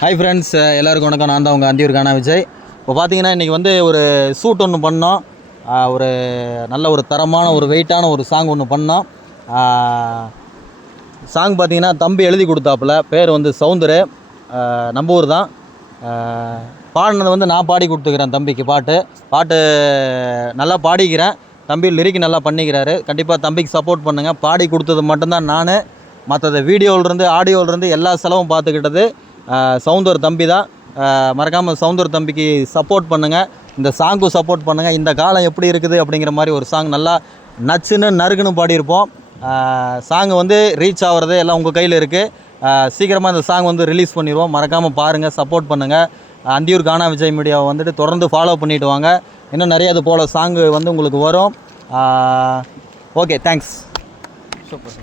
Hi friends, எல்லாருக்கும் வணக்கம். நான் தான் உங்கள் அந்தியூர் கானா விஜய். இப்போ பார்த்தீங்கன்னா இன்றைக்கி வந்து ஒரு ஷூட் ஒன்று பண்ணோம். ஒரு நல்ல ஒரு தரமான ஒரு வெயிட்டான ஒரு சாங் ஒன்று பண்ணோம். சாங் பார்த்தீங்கன்னா தம்பி எழுதி கொடுத்தாப்புல. பேர் வந்து சவுந்தர், நம்ம ஊர் தான். பாடினது வந்து நான் பாடி கொடுத்துக்கிறேன் தம்பிக்கு. பாட்டு நல்லா பாடிக்கிறேன். தம்பி லிரிக் நல்லா பண்ணிக்கிறாரு. கண்டிப்பாக தம்பிக்கு சப்போர்ட் பண்ணுங்கள். பாடி கொடுத்தது மட்டும்தான் நான். மற்றது வீடியோவிலேருந்து ஆடியோவிலேருந்து எல்லா செலவும் பார்த்துக்கிட்டது சவுந்தர் தம்பி தான். மறக்காமல் சவுந்தர் தம்பிக்கு சப்போர்ட் பண்ணுங்கள். இந்த சாங்கும் சப்போர்ட் பண்ணுங்கள். இந்த காலம் எப்படி இருக்குது அப்படிங்கிற மாதிரி ஒரு சாங் நல்லா நச்சுன்னு நறுக்குன்னு பாடியிருப்போம். சாங் வந்து ரீச் ஆகிறது எல்லாம் உங்கள் கையில் இருக்குது. சீக்கிரமாக இந்த சாங் வந்து ரிலீஸ் பண்ணிடுவோம். மறக்காமல் பாருங்கள், சப்போர்ட் பண்ணுங்கள். அந்தியூர் கானா விஜய் மீடியாவை வந்துட்டு தொடர்ந்து ஃபாலோ பண்ணிவிட்டு வாங்க. இன்னும் நிறைய அது போல் சாங்கு வந்து உங்களுக்கு வரும். Okay, thanks. சூப்பர்.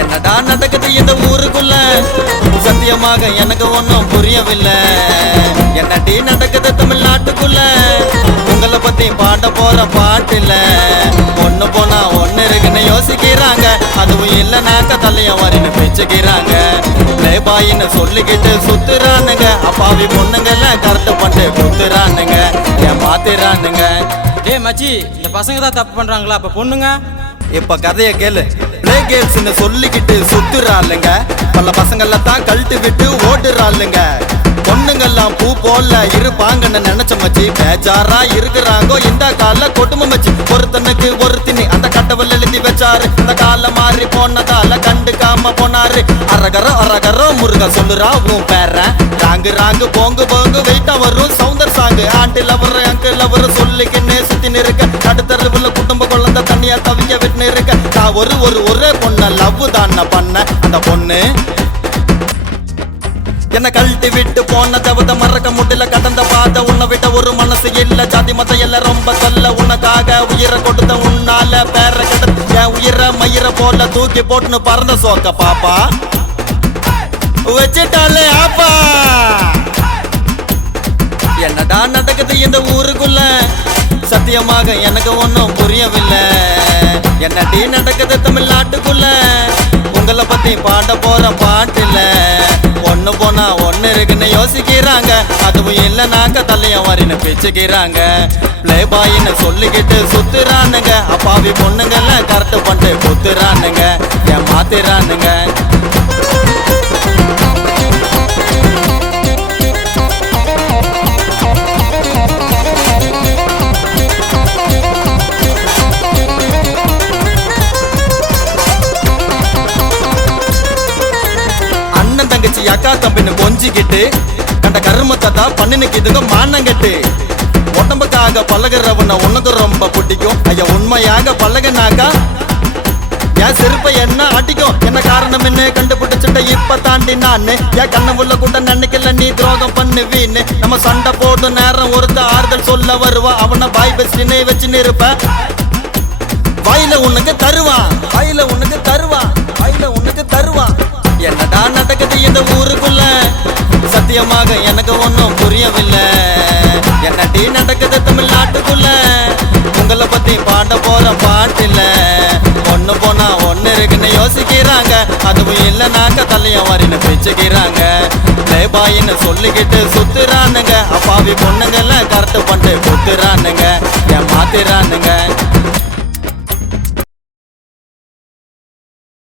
என்னடா நடக்குது இந்த ஊருக்குள்ள, சத்தியமாக எனக்கு ஒன்றும் புரியவில்லை. என்னடி நடக்குது தமிழ்நாட்டுக்குள்ள, உங்களை பத்தி பாட போற பாட்டில்ல. ஒண்ணு போனா ஒன்னு இருக்குன்னு யோசிக்கிறாங்க, அதுவும் இல்லைனாக்க தலைய வரின்னு பிச்சுக்கிறாங்க. லேபாயின்னு சொல்லிக்கிட்டு சுத்துறானுங்க, அப்பாவி பொண்ணுங்கள கரெக்ட் பண்ணிட்டு குத்துறானுங்க, ஏமாத்திரானுங்க. டேய் மச்சி, இந்த பசங்க தான் தப்பு பண்றாங்களா? அப்ப பொண்ணுங்க இப்ப கதைய கேளு. பிளே கேர்ள்ஸ்னு சொல்லிக்கிட்டு சுத்துறாளுங்க, பல பசங்கள தான் கழட்டு விட்டு ஓடுறாளுங்க. பொண்ணுங்கெல்லாம் பூ போல இருப்பாங்கன்னு நினைச்ச மச்சி, பேஜாரா இருக்கிறாங்கோ இந்த கால கொடுமை மச்சி. ஒருத்தனுக்கு ஒருத்தினி அந்த கடவுள் எழுதி வச்சாரு, இந்த கால மாறி போனதால கண்டுக்காம போனாரு. அரகரோ முருக சொல்லுறா உன் பேர, ராங்கு போங்கு வெயிட்டா வரும் சவுந்தர் song. Aunty lover uncle lover சொல்லிக்கின்னு சுத்தி நிற்க, நடுத்தருவுல குடும்ப குழந்தை தண்ணியா தவிக்க விட்டு இருக்க. நான் ஒரே பொண்ண லவ் தான பண்ண, அந்த பொண்ணு என்ன கழட்டி விட்டு போன தேவத மறக்க முடியல. கடந்த பாத உன்னை விட்ட ஒரு மனசு இல்ல, ஜாதி மத்த எல்லாம் ரொம்ப சொல்ல. உனக்காக உயிரை கொடுத்த உன்னால பேர கெடுத்து என் உயிரை மயிர போல தூக்கி போட்டுன்னு பறந்த சோக்க பாப்பா வச்சுட்டாலே ஆப்பா. என்னடா நடக்குது இந்த ஊருக்குள்ள, சத்தியமாக எனக்கு ஒன்றும் புரியவில்லை. என்னடி நடக்குது தமிழ்நாட்டுக்குள்ள, உங்களை பத்தி பாட போற பாட்டில்ல. ஒண்ணு போனா ஒன்னு இருக்குன்னு யோசிக்கிறாங்க, அதுவும் இல்லைனாக்க தலைய வரின்னு பிச்சுக்கிறாங்க. பிளே பாயின்னு சொல்லிக்கிட்டு சுத்துறானுங்க, அப்பாவி பொண்ணுங்கள கரெக்ட் பண்ணிட்டு குத்துறானுங்க, ஏமாத்திரானுங்க. அக்கா தம்பின்னு கொஞ்சிக்கிட்டு கண்ட கருமத்தை தான் பண்ணினுக்குதுங்க மானங்கட்டு. உடம்புக்காக பழகிறவன உனக்கு ரொம்ப பிடிக்கும். ஐயா உண்மையாக பழகினாக்கா என் செருப்பை என்ன அடிக்கும். என்ன காரணம் என்ன கண்டுபிடிச்சிட்ட இப்ப தாண்டி நானு. என் கண்ணவுள்ள கூட நினைக்கல நீ துரோகம் பண்ணுவீன்னு. நம்ம சண்டை போடும் நேரம் ஒருத்த ஆறுதல் சொல்ல வருவா, அவனை பாய் பெஸ்டினே வச்சுன்னு இருப்ப. வாயில உனக்கு தருவான், வாயில உனக்கு தருவான், வாயில உனக்கு தருவான். என்னடா நடக்குது இந்த ஊருக்குள்ள, சத்தியமாக எனக்கு ஒன்றும் புரியவில்லை. என்னடி நடக்குது தமிழ்நாட்டுக்குள்ள, உங்களை பத்தி பாட போற பாட்டில்ல. ஒண்ணு போனா ஒன்னு இருக்குன்னு யோசிக்கிறாங்க, அதுவும் இல்லைனாக்க தலைய வரின்னு பிச்சுக்கிறாங்க. பிளே பாயின்னு சொல்லிக்கிட்டு சுத்துறானுங்க, அப்பாவி பொண்ணுங்கள கரெக்ட் பண்ணிட்டு குத்துறானுங்க, ஏமாத்திரானுங்க.